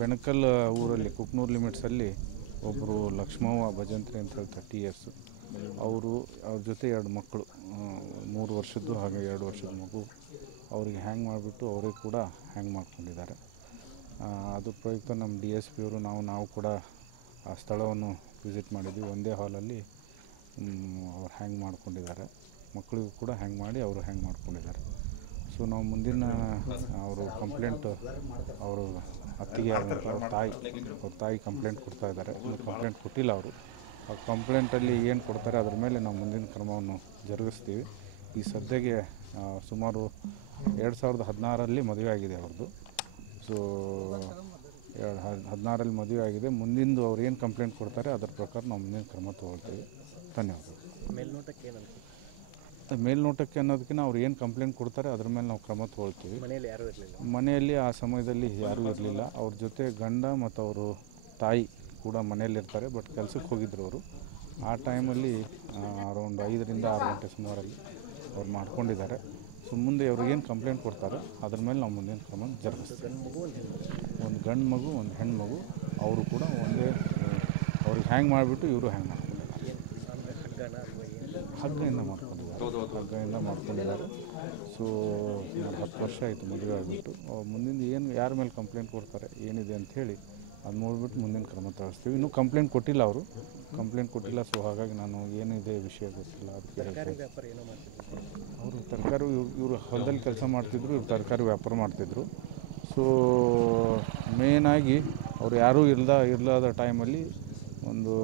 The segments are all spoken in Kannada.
ಬೆಣಕಲ್ ಊರಲ್ಲಿ ಕುಕ್ನೂರು ಲಿಮಿಟ್ಸಲ್ಲಿ ಒಬ್ಬರು ಲಕ್ಷ್ಮವ್ವ ಭಜಂತ್ರಿ ಅಂತ ಹೇಳಿ 30 ಇಯರ್ಸ್, ಅವ್ರ ಜೊತೆ 2 ಮಕ್ಕಳು, 3 ವರ್ಷದ್ದು ಹಾಗೆ 2 ವರ್ಷದ ಮಗು, ಅವ್ರಿಗೆ ಹ್ಯಾಂಗ್ ಮಾಡಿಬಿಟ್ಟು ಅವರೇ ಕೂಡ ಹ್ಯಾಂಗ್ ಮಾಡ್ಕೊಂಡಿದ್ದಾರೆ. ಅದು ಪ್ರಯುಕ್ತ ನಮ್ಮ DSP ಅವರು ನಾವು ಕೂಡ ಆ ಸ್ಥಳವನ್ನು ವಿಸಿಟ್ ಮಾಡಿದ್ವಿ. ಒಂದೇ ಹಾಲಲ್ಲಿ ಅವ್ರು ಹ್ಯಾಂಗ್ ಮಾಡ್ಕೊಂಡಿದ್ದಾರೆ, ಮಕ್ಕಳಿಗೂ ಕೂಡ ಹ್ಯಾಂಗ್ ಮಾಡಿ ಅವರು ಹ್ಯಾಂಗ್ ಮಾಡ್ಕೊಂಡಿದ್ದಾರೆ. ಸೊ ನಾವು ಮುಂದಿನ ಅವರು ಕಂಪ್ಲೇಂಟ್, ಅವರು ಅತ್ತಿಗೆ ಅವ್ರ ತಾಯಿ ಕಂಪ್ಲೇಂಟ್ ಕೊಡ್ತಾ ಇದ್ದಾರೆ. ಕಂಪ್ಲೇಂಟ್ ಕೊಟ್ಟಿಲ್ಲ ಅವರು. ಆ ಕಂಪ್ಲೇಂಟಲ್ಲಿ ಏನು ಕೊಡ್ತಾರೆ ಅದ್ರ ಮೇಲೆ ನಾವು ಮುಂದಿನ ಕ್ರಮವನ್ನು ಜರುಗಿಸ್ತೀವಿ. ಈ ಸದ್ಯಕ್ಕೆ ಸುಮಾರು 2016ರಲ್ಲಿ ಮದುವೆ ಆಗಿದೆ ಅವ್ರದ್ದು. ಸೊ 2016ರಲ್ಲಿ ಮದುವೆ ಆಗಿದೆ. ಮುಂದಿಂದು ಅವ್ರು ಏನು ಕಂಪ್ಲೇಂಟ್ ಕೊಡ್ತಾರೆ ಅದರ ಪ್ರಕಾರ ನಾವು ಮುಂದಿನ ಕ್ರಮ ತೊಗೊಳ್ತೀವಿ. ಧನ್ಯವಾದ. ಮೇಲ್ನೋಟಕ್ಕೆ ಅನ್ನೋದಕ್ಕಿಂತ ಅವ್ರು ಏನು ಕಂಪ್ಲೇಂಟ್ ಕೊಡ್ತಾರೆ ಅದ್ರ ಮೇಲೆ ನಾವು ಕ್ರಮ ತೊಗೊಳ್ತೀವಿ. ಮನೆಯಲ್ಲಿ ಆ ಸಮಯದಲ್ಲಿ ಯಾರೂ ಇರಲಿಲ್ಲ. ಅವ್ರ ಜೊತೆ ಗಂಡ ಮತ್ತು ಅವರು ತಾಯಿ ಕೂಡ ಮನೆಯಲ್ಲಿರ್ತಾರೆ, ಬಟ್ ಕೆಲಸಕ್ಕೆ ಹೋಗಿದ್ರು ಅವರು. ಆ ಟೈಮಲ್ಲಿ ಅರೌಂಡ್ 5ರಿಂದ 6 ಗಂಟೆ ಸುಮಾರಲ್ಲಿ ಅವ್ರು ಮಾಡ್ಕೊಂಡಿದ್ದಾರೆ. ಸೊ ಮುಂದೆ ಅವ್ರಿಗೇನು ಕಂಪ್ಲೇಂಟ್ ಕೊಡ್ತಾರೆ ಅದ್ರ ಮೇಲೆ ನಾವು ಮುಂದಿನ ಕ್ರಮ ಜರುಗಿಸ್ತೀವಿ. ಒಂದು ಗಂಡು ಮಗು, ಒಂದು ಹೆಣ್ಣು ಮಗು, ಅವರು ಕೂಡ ಒಂದೇ ಅವ್ರಿಗೆ ಹ್ಯಾಂಗ್ ಮಾಡಿಬಿಟ್ಟು ಇವರು ಹ್ಯಾಂಗ್ ಮಾಡ್ಕೊಂಡಿದ್ದಾರೆ. ಹಗ್ಗದಿಂದ ಮಾಡ್ಕೊಂಡಿದ್ದಾರೆ. ಸೊ 10 ವರ್ಷ ಆಯಿತು ಮದುವೆ ಆಗಿಬಿಟ್ಟು. ಮುಂದಿನ ಏನು ಯಾರ ಮೇಲೆ ಕಂಪ್ಲೇಂಟ್ ಕೊಡ್ತಾರೆ ಏನಿದೆ ಅಂಥೇಳಿ ಅದು ನೋಡಿಬಿಟ್ಟು ಮುಂದಿನ ಕ್ರಮ ತರಿಸ್ತೀವಿ. ಇನ್ನೂ ಕಂಪ್ಲೇಂಟ್ ಕೊಟ್ಟಿಲ್ಲ ಅವರು. ಸೊ ಹಾಗಾಗಿ ನಾನು ಏನಿದೆ ವಿಷಯ ಗೊತ್ತಿಲ್ಲ. ಅದಕ್ಕೆ ಅವರು ತರಕಾರಿ, ಇವರು ಹೊಲದಲ್ಲಿ ಕೆಲಸ ಮಾಡ್ತಿದ್ರು, ಇವ್ರು ತರಕಾರಿ ವ್ಯಾಪಾರ ಮಾಡ್ತಿದ್ರು. ಸೊ ಮೇಯ್ನಾಗಿ ಅವ್ರು ಯಾರೂ ಇರಲಾದ ಟೈಮಲ್ಲಿ ಒಂದು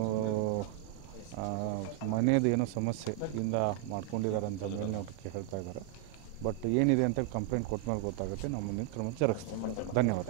ಮನೆಯದು ಏನೋ ಸಮಸ್ಯೆಯಿಂದ ಮಾಡ್ಕೊಂಡಿದ್ದಾರೆ ಅಂತ ಮೇಲ್ನೋಟಕ್ಕೆ ಹೇಳ್ತಾ ಇದ್ದಾರೆ. ಬಟ್ ಏನಿದೆ ಅಂತ ಕಂಪ್ಲೇಂಟ್ ಕೊಟ್ಟ ಮೇಲೆ ಗೊತ್ತಾಗುತ್ತೆ. ನಾವು ಮುಂದಿನ ಕ್ರಮ ಜರುಗಿಸ್ತೀವಿ. ಧನ್ಯವಾದ.